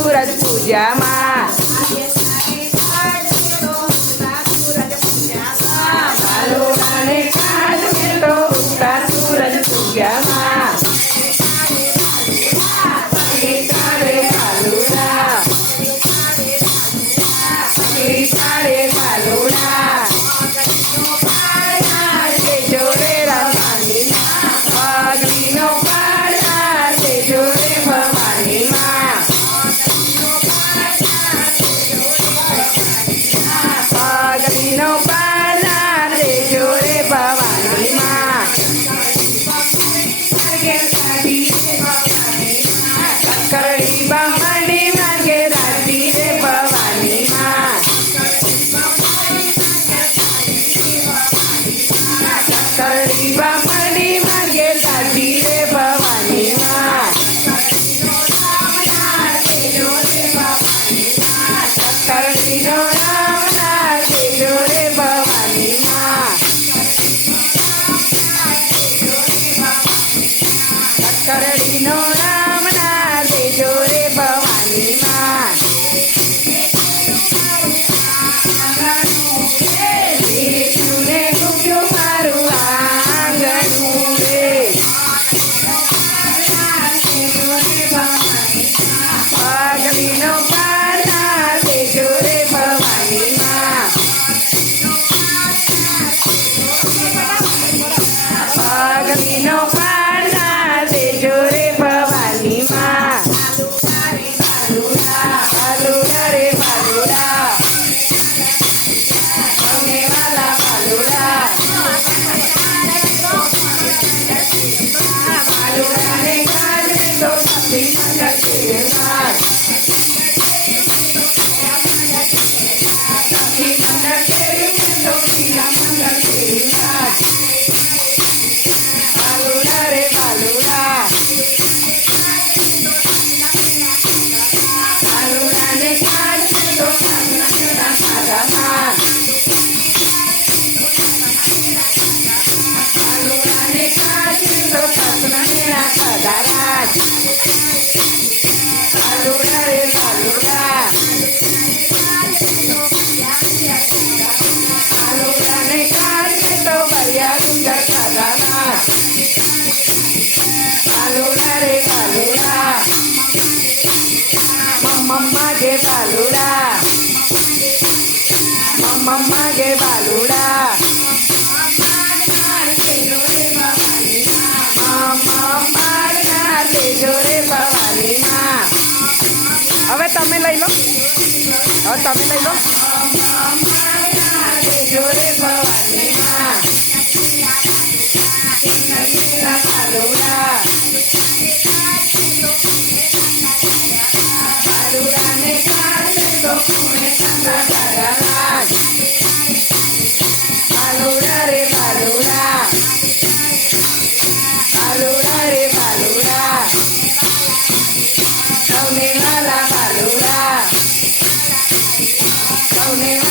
सूरज पूजा माँ भालूड़ा ने काट में तो उगता सूरज पूजा माँ काले भालूड़ा काले भालूड़ा जोड़े रवानी पागली नो पाड़ा से जोड़े भवानी माँ पागली नो पाड़ा से जोड़े भवानी माँ करड़ी बमनी मांगे राती रे भवानी माँ करड़ी बमनी मांगे राती रे भवानी माँ करड़ी नो राम नाचे जोड़े भवानी माँ करड़ी नो राम नाचे जोड़े भवानी माँ तूने गुप्चू मारू आंगनू रे पागली नो पाना से जोड़े भवानी माँ पागली नो पाना से जोड़े भवानी माँ भालूड़ा रे भालूड़ा होने वाला भालूड़ा भालूड़ा ने काट में तो सभी मंगल के साथ सखी मंगल तेरी में तो पीला मंगल तेरी साथ भालूड़ा रे भालूड़ा भालूड़ा ने काट में तो सपना तेरा सारा माँ भालूड़ा ने काट में तो सपना मेरा सदा राज भालूड़ा रे भालूड़ा भालूड़ा ने काट में तो बढ़िया सुंदर सदा राज भालूड़ा रे भालूड़ा मम्मा के भालूड़ा मम्मा के भालूड़ा जोरे भवानी माँ હવે તમે લઈ લો હવે તમે લઈ લો જોરે ભવાની માં ભાલુડા ભાલુડાને કાઢે તો કોને સંગા તારા રાજ ભાલુડા રે ભાલુડા ભાલુડા રે ભાલુડા सौने वाला भालूड़ा सौने